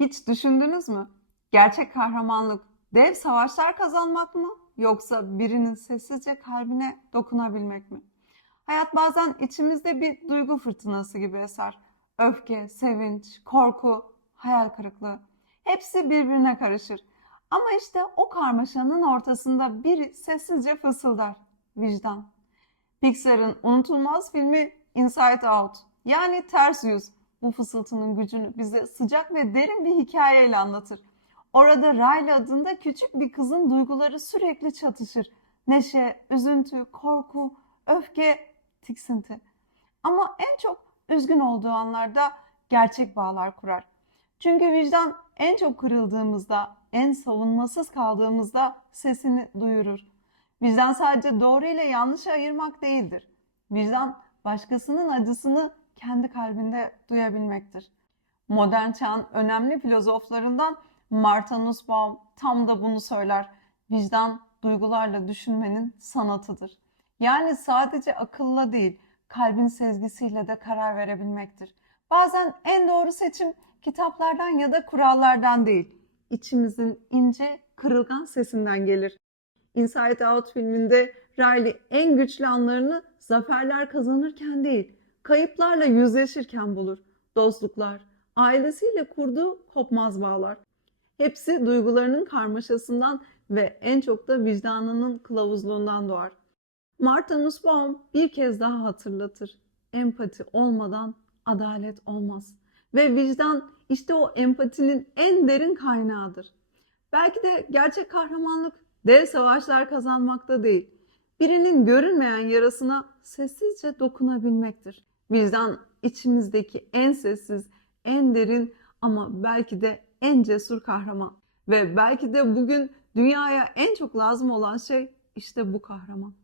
Hiç düşündünüz mü? Gerçek kahramanlık dev savaşlar kazanmak mı yoksa birinin sessizce kalbine dokunabilmek mi? Hayat bazen içimizde bir duygu fırtınası gibi eser. Öfke, sevinç, korku, hayal kırıklığı. Hepsi birbirine karışır. Ama işte o karmaşanın ortasında biri sessizce fısıldar. Vicdan. Pixar'ın unutulmaz filmi Inside Out yani Ters Yüz bu fısıltının gücünü bize sıcak ve derin bir hikayeyle anlatır. Orada Riley adında küçük bir kızın duyguları sürekli çatışır. Neşe, üzüntü, korku, öfke, tiksinti. Ama en çok üzgün olduğu anlarda gerçek bağlar kurar. Çünkü vicdan en çok kırıldığımızda, en savunmasız kaldığımızda sesini duyurur. Vicdan sadece doğru ile yanlışı ayırmak değildir. Vicdan başkasının acısını kendi kalbinde duyabilmektir. Modern çağın önemli filozoflarından Martha Nussbaum tam da bunu söyler. Vicdan duygularla düşünmenin sanatıdır. Yani sadece akılla değil, kalbin sezgisiyle de karar verebilmektir. Bazen en doğru seçim kitaplardan ya da kurallardan değil, içimizin ince, kırılgan sesinden gelir. Inside Out filminde Riley en güçlü anlarını zaferler kazanırken değil, kayıplarla yüzleşirken bulur. Dostluklar, ailesiyle kurduğu kopmaz bağlar. Hepsi duygularının karmaşasından ve en çok da vicdanının kılavuzluğundan doğar. Martha Nussbaum bir kez daha hatırlatır. Empati olmadan adalet olmaz. Ve vicdan işte o empatinin en derin kaynağıdır. Belki de gerçek kahramanlık dev savaşlar kazanmakta değil. Birinin görünmeyen yarasına sessizce dokunabilmektir. Vicdan içimizdeki en sessiz, en derin ama belki de en cesur kahraman. Ve belki de bugün dünyaya en çok lazım olan şey işte bu kahraman.